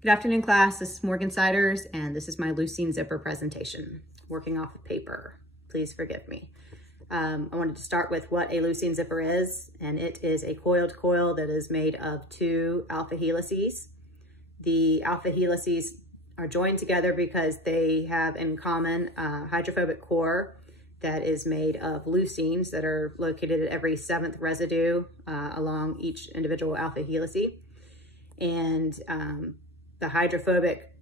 Good afternoon, class. This is Morgan Siders, and this is my Leucine zipper presentation, working off of paper. Please forgive me. I wanted to start with what a Leucine zipper is, and it is a coiled coil that is made of two alpha helices. The alpha helices are joined together because they have in common a hydrophobic core that is made of leucines that are located at every seventh residue along each individual alpha helice. And the hydrophobic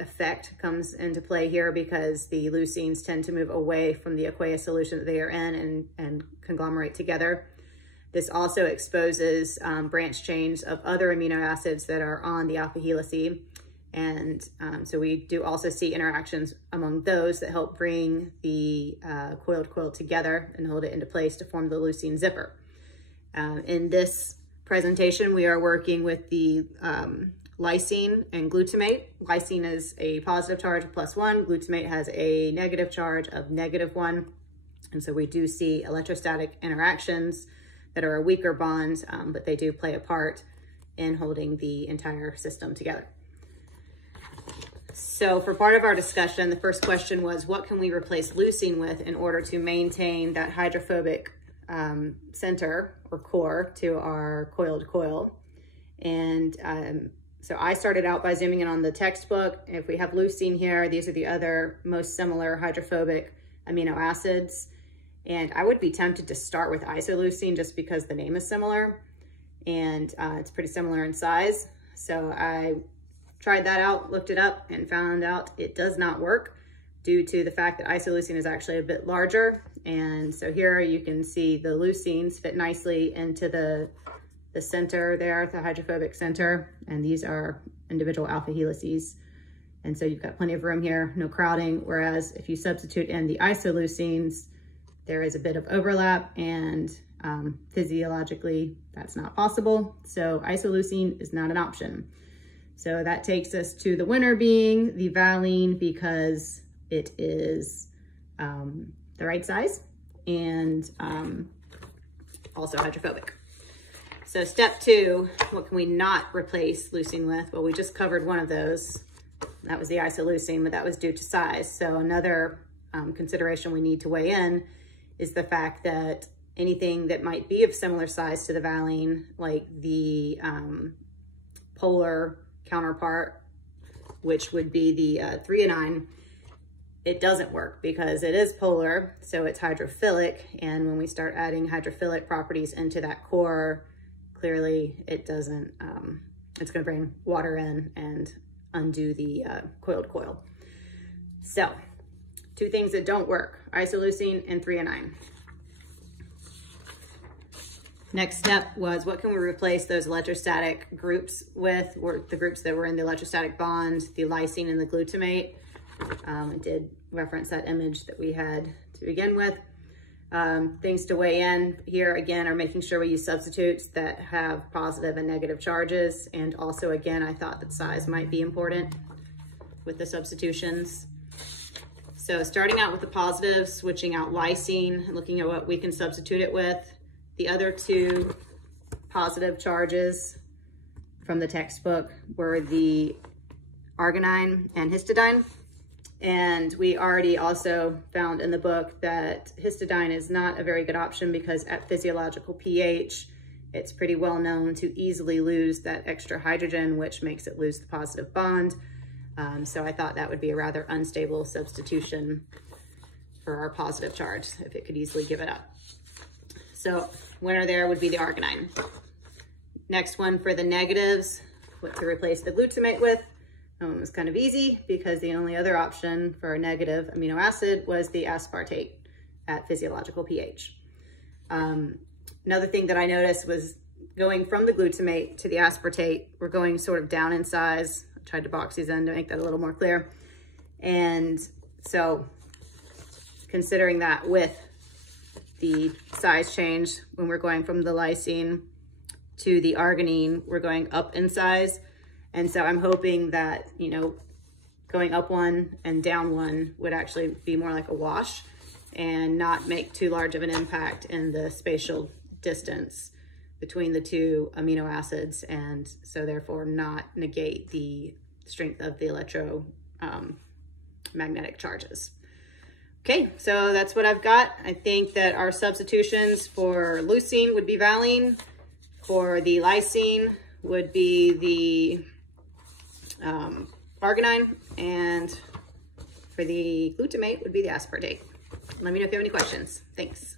effect comes into play here because the leucines tend to move away from the aqueous solution that they are in and conglomerate together. This also exposes branch chains of other amino acids that are on the alpha helice. And so we do also see interactions among those that help bring the coiled coil together and hold it into place to form the Leucine zipper. In this presentation, we are working with the lysine and glutamate. Lysine is a positive charge of +1. Glutamate has a negative charge of -1. And so we do see electrostatic interactions that are a weaker bond, but they do play a part in holding the entire system together. So for part of our discussion, the first question was, what can we replace leucine with in order to maintain that hydrophobic center or core to our coiled coil? And so I started out by zooming in on the textbook. If we have leucine here, these are the other most similar hydrophobic amino acids. And I would be tempted to start with isoleucine just because the name is similar and it's pretty similar in size. So I tried that out, looked it up, and found out it does not work due to the fact that isoleucine is actually a bit larger. And so here you can see the leucines fit nicely into the center there, the hydrophobic center, and these are individual alpha helices. And so you've got plenty of room here, no crowding, whereas if you substitute in the isoleucines, there is a bit of overlap, and physiologically that's not possible. So isoleucine is not an option. So that takes us to the winner being the valine, because it is the right size and also hydrophobic. So step 2, what can we not replace leucine with? Well, we just covered one of those. That was the isoleucine, but that was due to size. So another consideration we need to weigh in is the fact that anything that might be of similar size to the valine, like the polar counterpart, which would be the threonine, it doesn't work because it is polar, so it's hydrophilic. And when we start adding hydrophilic properties into that core, clearly it doesn't, it's gonna bring water in and undo the coiled coil. So 2 things that don't work, isoleucine and threonine. Next step was, what can we replace those electrostatic groups with, or the groups that were in the electrostatic bond, the lysine and the glutamate. I did reference that image that we had to begin with. Things to weigh in here again are making sure we use substitutes that have positive and negative charges. And also, again, I thought that size might be important with the substitutions. So starting out with the positives, switching out lysine and looking at what we can substitute it with. The other 2 positive charges from the textbook were the arginine and histidine. And we already also found in the book that histidine is not a very good option because at physiological pH, it's pretty well known to easily lose that extra hydrogen, which makes it lose the positive bond. So I thought that would be a rather unstable substitution for our positive charge if it could easily give it up. So winner there would be the arginine. Next one for the negatives, what to replace the glutamate with. Was kind of easy because the only other option for a negative amino acid was the aspartate at physiological pH. Another thing that I noticed was going from the glutamate to the aspartate, we're going sort of down in size. I tried to box these in to make that a little more clear. And so considering that with the size change, when we're going from the lysine to the arginine, we're going up in size. And so I'm hoping that, you know, going up 1 and down 1 would actually be more like a wash and not make too large of an impact in the spatial distance between the two amino acids, and so therefore not negate the strength of the electromagnetic charges. Okay, so that's what I've got. I think that our substitutions for leucine would be valine, for the lysine would be the arginine, and for the glutamate would be the aspartate. Let me know if you have any questions. Thanks.